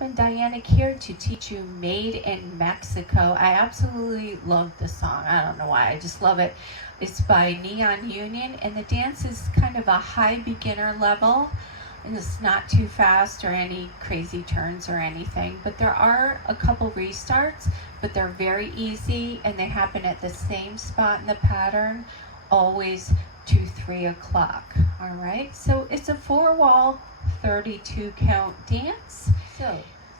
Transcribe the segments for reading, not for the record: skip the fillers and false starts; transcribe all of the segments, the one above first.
having Dyanick here to teach you Made in Mexico. I absolutely love this song. I don't know why, I just love it. It's by Neon Union, and the dance is kind of a high beginner level, and it's not too fast or any crazy turns or anything, but there are a couple restarts, but they're very easy, and they happen at the same spot in the pattern, always to 3 o'clock. All right, so it's a 4-wall 32 count dance. So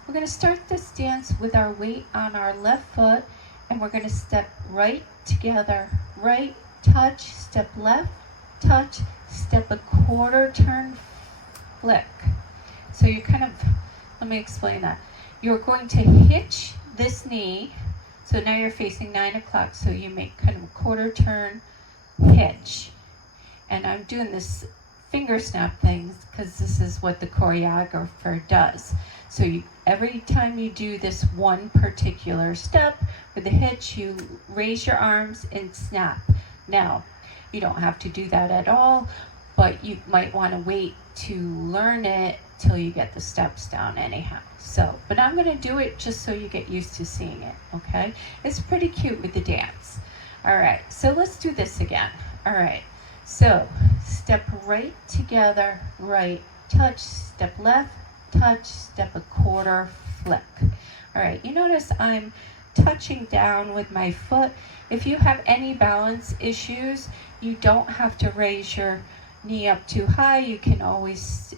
we're going to start this dance with our weight on our left foot, and we're going to step right together, right, touch, step left, touch, step a quarter turn, flick. So you're kind of, let me explain that. You're going to hitch this knee, so now you're facing 9 o'clock, so you make kind of a quarter turn hitch. And I'm doing this finger snap things because this is what the choreographer does. So every time you do this one particular step with the hitch, you raise your arms and snap. Now, you don't have to do that at all, but you might want to wait to learn it till you get the steps down anyhow. So, but I'm going to do it just so you get used to seeing it, okay? It's pretty cute with the dance. All right, so let's do this again. All right. So, step right together, right, touch, step left, touch, step a quarter, flick. All right, you notice I'm touching down with my foot. If you have any balance issues, you don't have to raise your knee up too high. You can always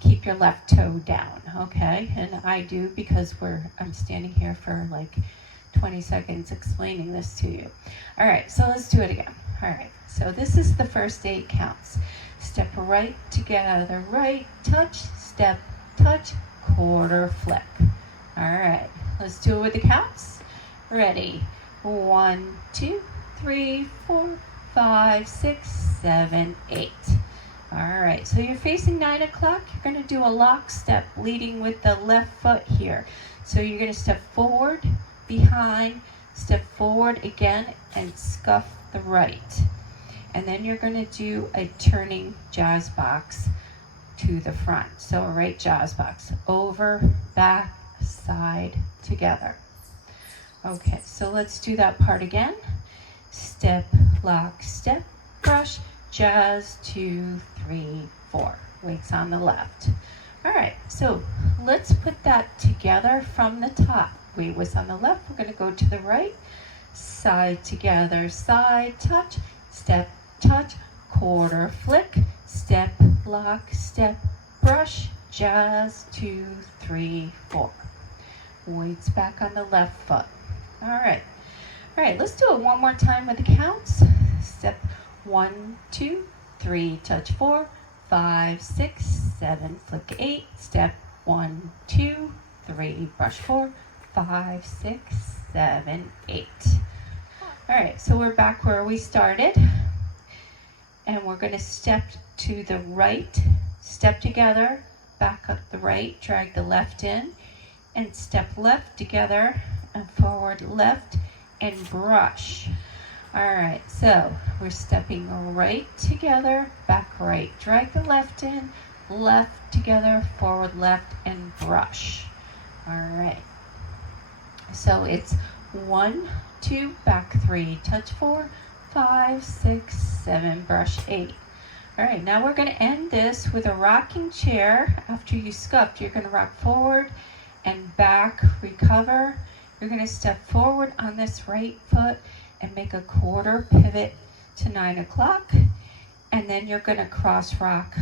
keep your left toe down, okay? And I do because I'm standing here for like 20 seconds explaining this to you. All right, so let's do it again. All right, so this is the first 8 counts. Step right together, right, touch, step, touch, quarter, flick. All right, let's do it with the counts. Ready? 1, 2, 3, 4, 5, 6, 7, 8. All right, so you're facing 9 o'clock. You're going to do a lock step leading with the left foot here. So you're going to step forward, behind, step forward again, and scuff the right. And then you're going to do a turning jazz box to the front. So a right jazz box, over, back, side, together. Okay, so let's do that part again. Step, lock, step, brush, jazz, 2, 3, 4. Weights on the left. All right, so let's put that together from the top. Weight was on the left, we're going to go to the right. Side together, side, touch, step, touch, quarter, flick, step, lock, step, brush, jazz, 2, 3, 4. Weights back on the left foot. All right, let's do it one more time with the counts. Step 1, 2, 3, touch 4, 5, 6, 7, flick 8, step 1, 2, 3, brush 4, 5, 6, 7, 8. All right, so we're back where we started, and we're going to step to the right, step together, back up the right, drag the left in, and step left together, and forward left, and brush. All right, so we're stepping right together, back right, drag the left in, left together, forward left, and brush. All right, so it's 1, 2, back 3, touch 4, 5, 6, 7, brush 8. All right, now we're going to end this with a rocking chair. After you scuffed, you're going to rock forward and back, recover. You're going to step forward on this right foot and make a quarter pivot to 9 o'clock. And then you're going to cross rock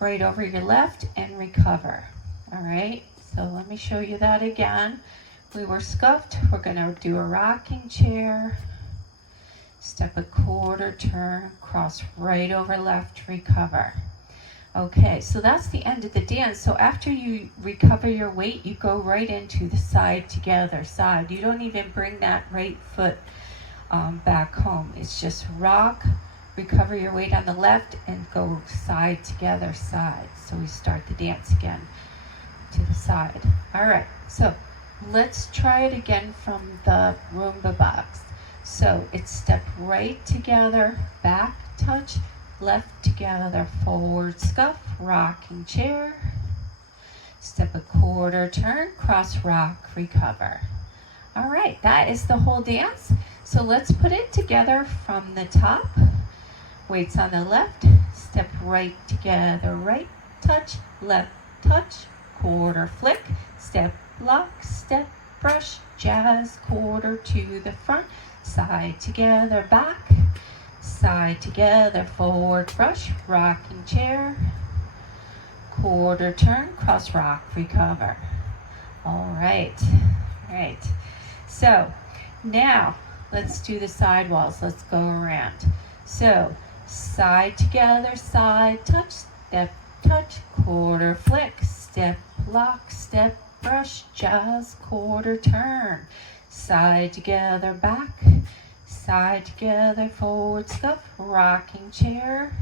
right over your left and recover. All right, so let me show you that again. We were scuffed. We're going to do a rocking chair, step a quarter turn, cross right over left, recover. Okay, so that's the end of the dance. So after you recover your weight, you go right into the side together, side. You don't even bring that right foot back home. It's just rock, recover your weight on the left, and go side together, side. So we start the dance again to the side. All right, so let's try it again from the Roomba box. So it's step right together, back touch, left together, forward scuff, rocking chair, step a quarter, turn, cross, rock, recover. All right, that is the whole dance. So let's put it together from the top. Weights on the left, step right together, right, touch, left, touch, quarter, flick, step, lock, step, brush, jazz, quarter to the front, side together, back, side together, forward, brush, rocking chair, quarter turn, cross, rock, recover. All right. So now let's do the side walls. Let's go around. So side together, side touch, step, touch, quarter, flick, step, lock, step, brush, jazz, quarter turn, side together, back, side together, forward scuff, rocking chair,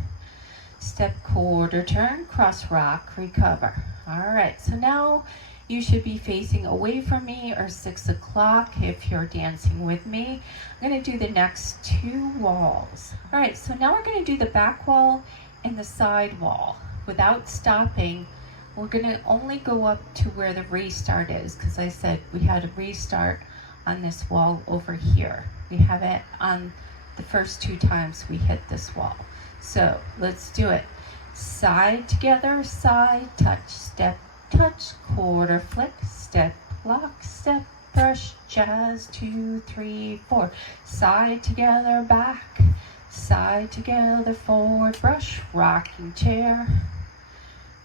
step, quarter turn, cross, rock, recover. All right, so now you should be facing away from me or 6 o'clock if you're dancing with me. I'm going to do the next 2 walls. All right, so now we're going to do the back wall and the side wall. Without stopping, we're going to only go up to where the restart is, because I said we had a restart on this wall over here. We have it on the first 2 times we hit this wall. So let's do it. Side together, side, touch, step, touch, quarter, flick, step, lock, step, brush, jazz, 2, 3, 4. Side together, back, side together, forward, brush, rocking chair,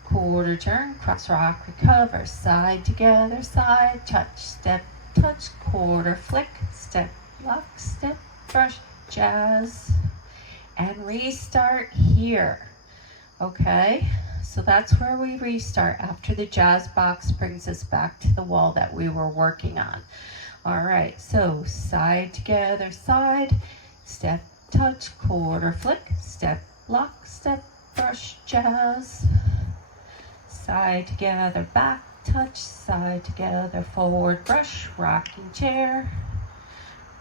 quarter turn, cross, rock, recover, side together, side, touch, step, touch, quarter, flick, step, lock, step, brush, jazz, and restart here. Okay, so that's where we restart after the jazz box brings us back to the wall that we were working on. All right, so side together, side, step, touch, quarter, flick, step, lock, step, brush, jazz, side together, back, touch, side together, forward, brush, rocking chair,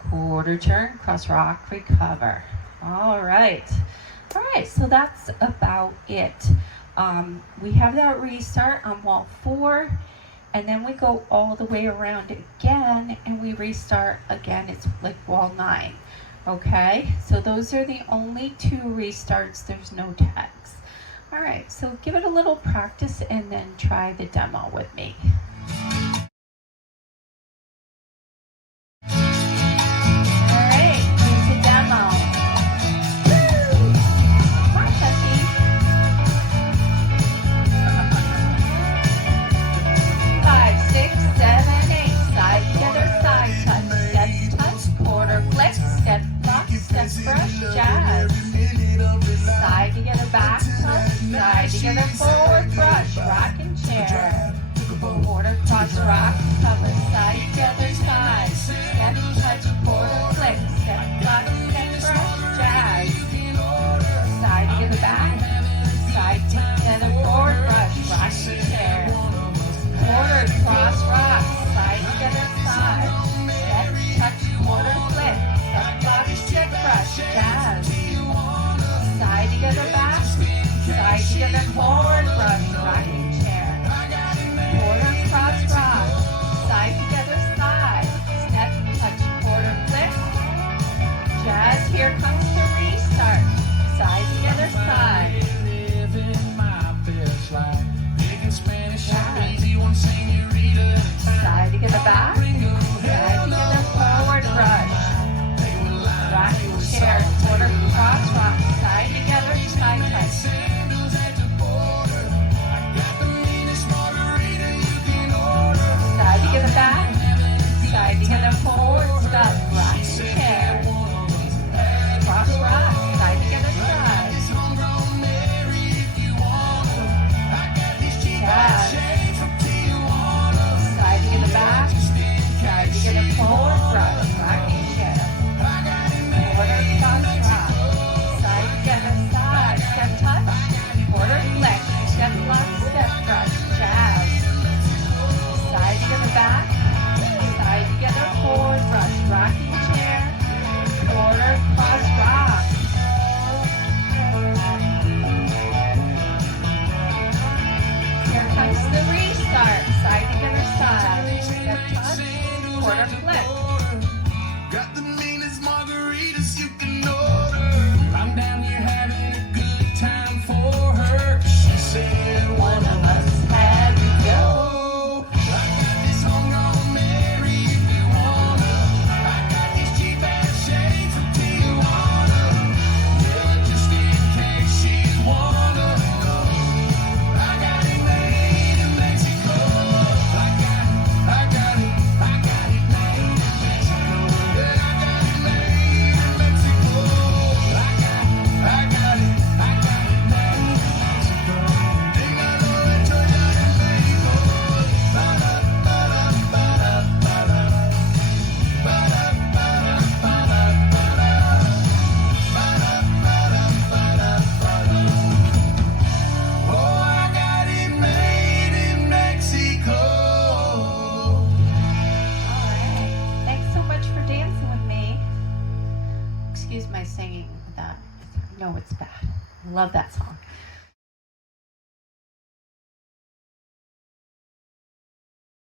quarter turn, cross, rock, recover. All right, so that's about it. We have that restart on wall 4, and then we go all the way around again and we restart again. It's like wall 9. Okay, so those are the only 2 restarts. There's no tags. All right, so give it a little practice and then try the demo with me. Brush, jazz, side together, back, touch, side together, forward, brush, rocking chair, quarter, cross, I singing that? No, it's bad. I love that song.